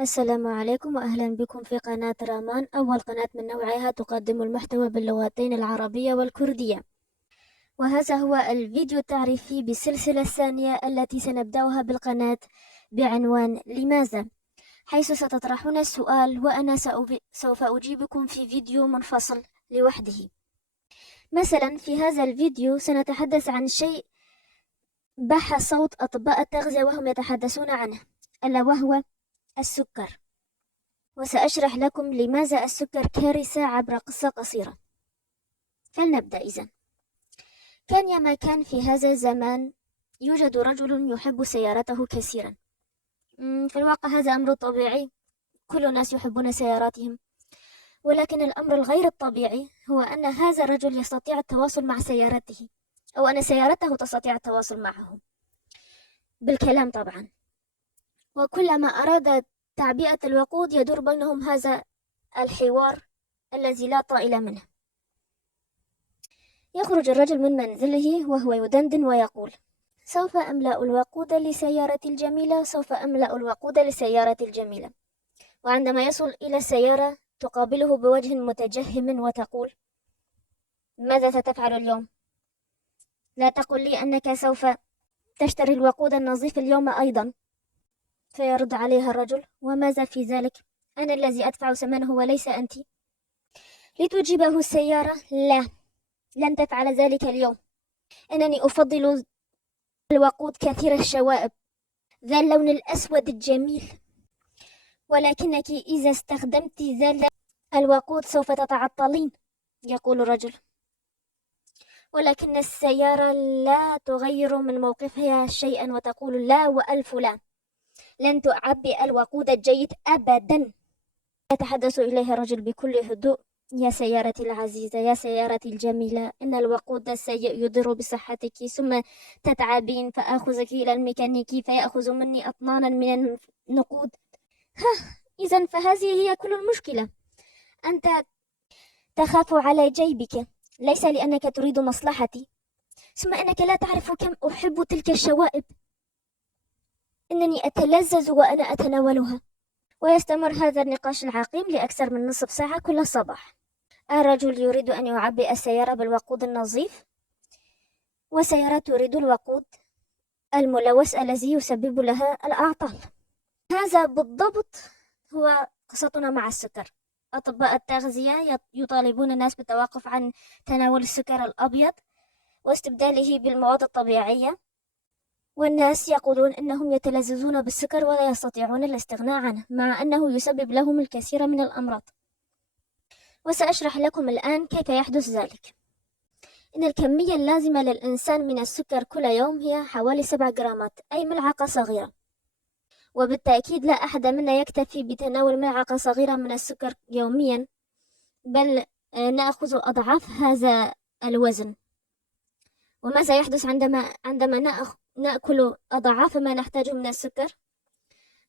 السلام عليكم وأهلا بكم في قناة رامان، أول قناة من نوعها تقدم المحتوى باللغتين العربية والكردية. وهذا هو الفيديو التعريفي بالسلسلة الثانية التي سنبدأها بالقناة بعنوان لماذا، حيث ستطرحون السؤال وأنا سوف أجيبكم في فيديو منفصل لوحده. مثلا في هذا الفيديو سنتحدث عن شيء بح صوت أطباء التغذية وهم يتحدثون عنه، ألا وهو السكر. وسأشرح لكم لماذا السكر كارثة عبر قصة قصيرة. فلنبدأ إذن. كان يا ما كان في هذا الزمان يوجد رجل يحب سيارته كثيرا. في الواقع هذا أمر طبيعي، كل الناس يحبون سياراتهم، ولكن الأمر الغير الطبيعي هو أن هذا الرجل يستطيع التواصل مع سيارته، أو أن سيارته تستطيع التواصل معه بالكلام طبعا. وكلما أراد تعبئة الوقود يدور بينهم هذا الحوار الذي لا طائل منه. يخرج الرجل من منزله وهو يدندن ويقول: سوف أملأ الوقود لسيارتي الجميلة، سوف أملأ الوقود لسيارتي الجميلة. وعندما يصل إلى السيارة تقابله بوجه متجهم وتقول: ماذا ستفعل اليوم؟ لا تقل لي أنك سوف تشتري الوقود النظيف اليوم أيضا. فيرد عليها الرجل: وماذا في ذلك؟ أنا الذي أدفع ثمنه وليس أنت. لتجيبه السيارة: لا، لن تفعل ذلك اليوم. أنني أفضل الوقود كثير الشوائب ذا اللون الأسود الجميل، ولكنك إذا استخدمت ذا الوقود سوف تتعطلين. يقول الرجل: ولكن السيارة لا تغير من موقفها شيئا وتقول: لا وألف لا، لن تعبئ الوقود الجيد أبدا. يتحدث إليها الرجل بكل هدوء: يا سيارتي العزيزة، يا سيارتي الجميلة، إن الوقود السيء يضر بصحتك، ثم تتعبين فآخذك إلى الميكانيكي فيأخذ مني أطنانا من النقود. إذن فهذه هي كل المشكلة، أنت تخاف على جيبك، ليس لأنك تريد مصلحتي، ثم أنك لا تعرف كم أحب تلك الشوائب، إنني أتلذذ وأنا أتناولها. ويستمر هذا النقاش العقيم لأكثر من نصف ساعة كل صباح. الرجل يريد أن يعبئ السيارة بالوقود النظيف، والسيارة تريد الوقود الملوث الذي يسبب لها الأعطال. هذا بالضبط هو قصتنا مع السكر. أطباء التغذية يطالبون الناس بالتوقف عن تناول السكر الأبيض واستبداله بالمواد الطبيعية، والناس يقولون إنهم يتلذذون بالسكر ولا يستطيعون الاستغناء عنه، مع أنه يسبب لهم الكثير من الأمراض. وسأشرح لكم الآن كيف يحدث ذلك. إن الكمية اللازمة للإنسان من السكر كل يوم هي حوالي 7 جرامات، أي ملعقة صغيرة. وبالتأكيد لا أحد منا يكتفي بتناول ملعقة صغيرة من السكر يوميا، بل نأخذ أضعاف هذا الوزن. وماذا يحدث عندما نأكل أضعاف ما نحتاجه من السكر؟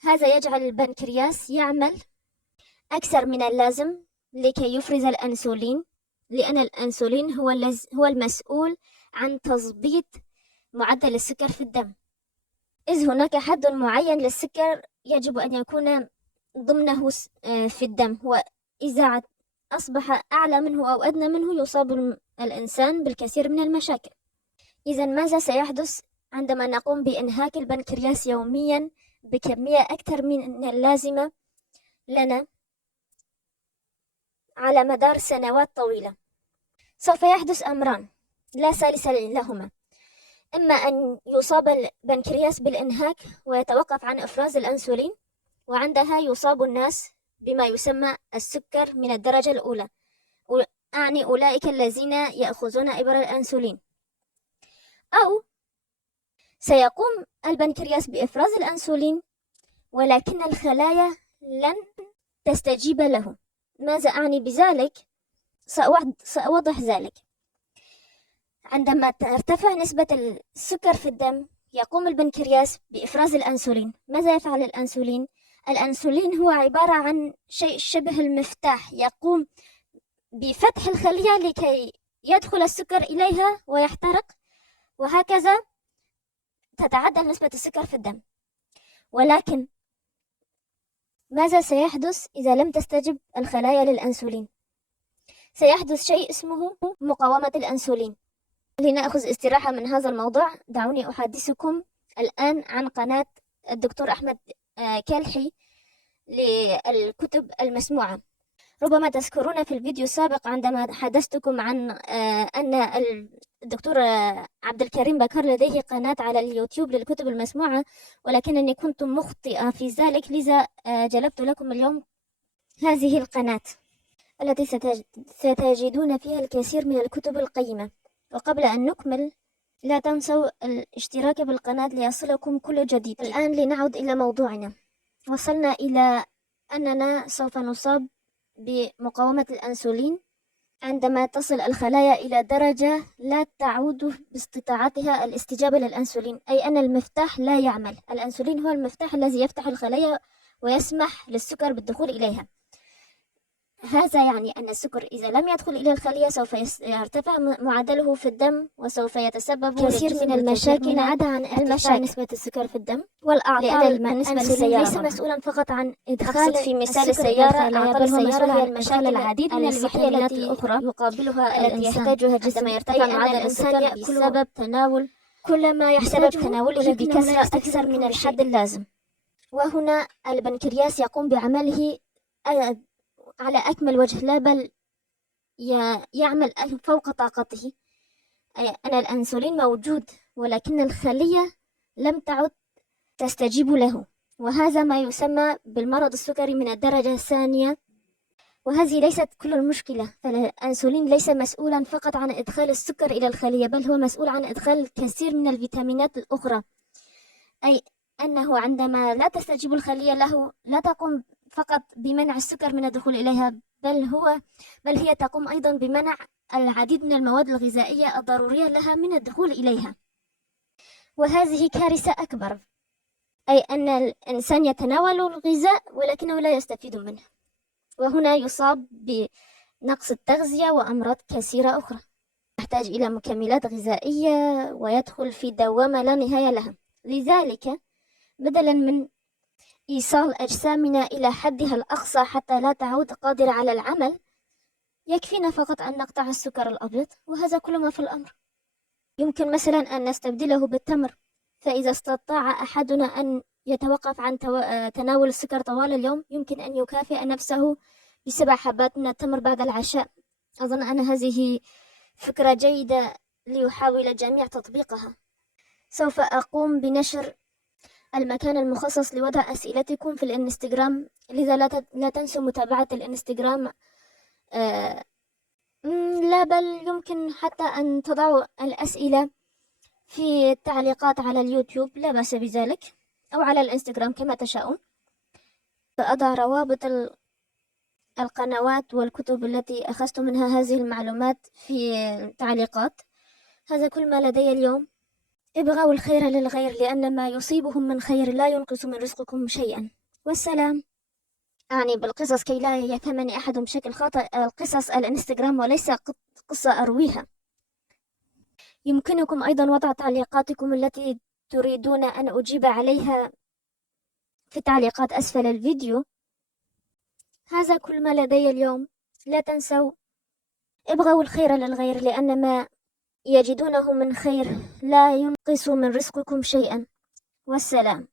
هذا يجعل البنكرياس يعمل أكثر من اللازم لكي يفرز الأنسولين، لأن الأنسولين هو المسؤول عن تضبيط معدل السكر في الدم. إذ هناك حد معين للسكر يجب أن يكون ضمنه في الدم، وإذا أصبح أعلى منه أو أدنى منه يصاب الإنسان بالكثير من المشاكل. إذن ماذا سيحدث عندما نقوم بإنهاك البنكرياس يوميا بكمية أكثر من اللازمة لنا على مدار سنوات طويلة؟ سوف يحدث أمران لا ثالث لهما: إما أن يصاب البنكرياس بالإنهاك ويتوقف عن إفراز الأنسولين، وعندها يصاب الناس بما يسمى السكر من الدرجة الأولى، أعني أولئك الذين يأخذون إبر الأنسولين. أو سيقوم البنكرياس بإفراز الأنسولين ولكن الخلايا لن تستجيب له. ماذا أعني بذلك؟ سأوضح ذلك. عندما ترتفع نسبة السكر في الدم يقوم البنكرياس بإفراز الأنسولين. ماذا يفعل الأنسولين؟ الأنسولين هو عبارة عن شيء شبه المفتاح، يقوم بفتح الخلية لكي يدخل السكر إليها ويحترق، وهكذا تتعدل نسبة السكر في الدم. ولكن ماذا سيحدث إذا لم تستجب الخلايا للأنسولين؟ سيحدث شيء اسمه مقاومة الأنسولين. لنأخذ استراحة من هذا الموضوع، دعوني أحدثكم الآن عن قناة الدكتور أحمد كالحي للكتب المسموعة. ربما تذكرون في الفيديو السابق عندما حدثتكم عن أن الدكتور عبد الكريم بكر لديه قناة على اليوتيوب للكتب المسموعة، ولكنني كنت مخطئة في ذلك، لذا جلبت لكم اليوم هذه القناة التي ستجدون فيها الكثير من الكتب القيمة. وقبل أن نكمل، لا تنسوا الاشتراك بالقناة ليصلكم كل جديد. الآن لنعود إلى موضوعنا. وصلنا إلى أننا سوف نصاب بمقاومة الأنسولين عندما تصل الخلايا إلى درجة لا تعود باستطاعتها الاستجابة للأنسولين، أي أن المفتاح لا يعمل. الأنسولين هو المفتاح الذي يفتح الخلايا ويسمح للسكر بالدخول إليها. هذا يعني أن السكر إذا لم يدخل إلى الخلية سوف يرتفع معدله في الدم، وسوف يتسبب كثير من المشاكل عدا عن ارتفاع نسبة السكر في الدم والأعطال. بالنسبة للسيارة ليس مسؤولا فقط عن إدخال في مثال السيارة، أعطال السيارة هي المشاكل العديد من الفيتامينات الأخرى يقابلها التي يحتاجها الجسم. عندما يرتفع معدل السكر بسبب تناول كل ما يحتاج تناوله بكثرة أكثر من الحد اللازم، وهنا البنكرياس يقوم بعمله على أكمل وجه، لا بل يعمل فوق طاقته. أي أن الأنسولين موجود ولكن الخلية لم تعد تستجيب له، وهذا ما يسمى بالمرض السكري من الدرجة الثانية. وهذه ليست كل المشكلة، فالأنسولين ليس مسؤولا فقط عن إدخال السكر إلى الخلية، بل هو مسؤول عن إدخال الكثير من الفيتامينات الأخرى. أي أنه عندما لا تستجيب الخلية له، لا تقوم فقط بمنع السكر من الدخول إليها، بل هي تقوم أيضا بمنع العديد من المواد الغذائية الضرورية لها من الدخول إليها. وهذه كارثة أكبر، أي أن الإنسان يتناول الغذاء ولكنه لا يستفيد منه، وهنا يصاب بنقص التغذية وأمراض كثيرة أخرى، يحتاج إلى مكملات غذائية ويدخل في دوامة لا نهاية لها. لذلك بدلا من إيصال أجسامنا إلى حدها الأقصى حتى لا تعود قادرة على العمل، يكفينا فقط أن نقطع السكر الأبيض، وهذا كل ما في الأمر. يمكن مثلا أن نستبدله بالتمر، فإذا استطاع أحدنا أن يتوقف عن تناول السكر طوال اليوم، يمكن أن يكافئ نفسه ب7 حبات من التمر بعد العشاء. أظن أن هذه فكرة جيدة ليحاول الجميع تطبيقها. سوف أقوم بنشر المكان المخصص لوضع أسئلتكم في الانستغرام، لذا لا تنسوا متابعة الانستغرام. لا بل يمكن حتى أن تضعوا الأسئلة في التعليقات على اليوتيوب، لا بأس بذلك، أو على الانستغرام كما تشاءون. سأضع روابط القنوات والكتب التي أخذت منها هذه المعلومات في التعليقات. هذا كل ما لدي اليوم. ابغوا الخير للغير، لأن ما يصيبهم من خير لا ينقص من رزقكم شيئا. والسلام. أعني بالقصص كي لا يفهمني أحد بشكل خاطئ، القصص الانستغرام وليس قصة أرويها. يمكنكم أيضا وضع تعليقاتكم التي تريدون أن أجيب عليها في التعليقات أسفل الفيديو. هذا كل ما لدي اليوم. لا تنسوا ابغوا الخير للغير، لأن ما يجدونه من خير لا ينقص من رزقكم شيئا. والسلام.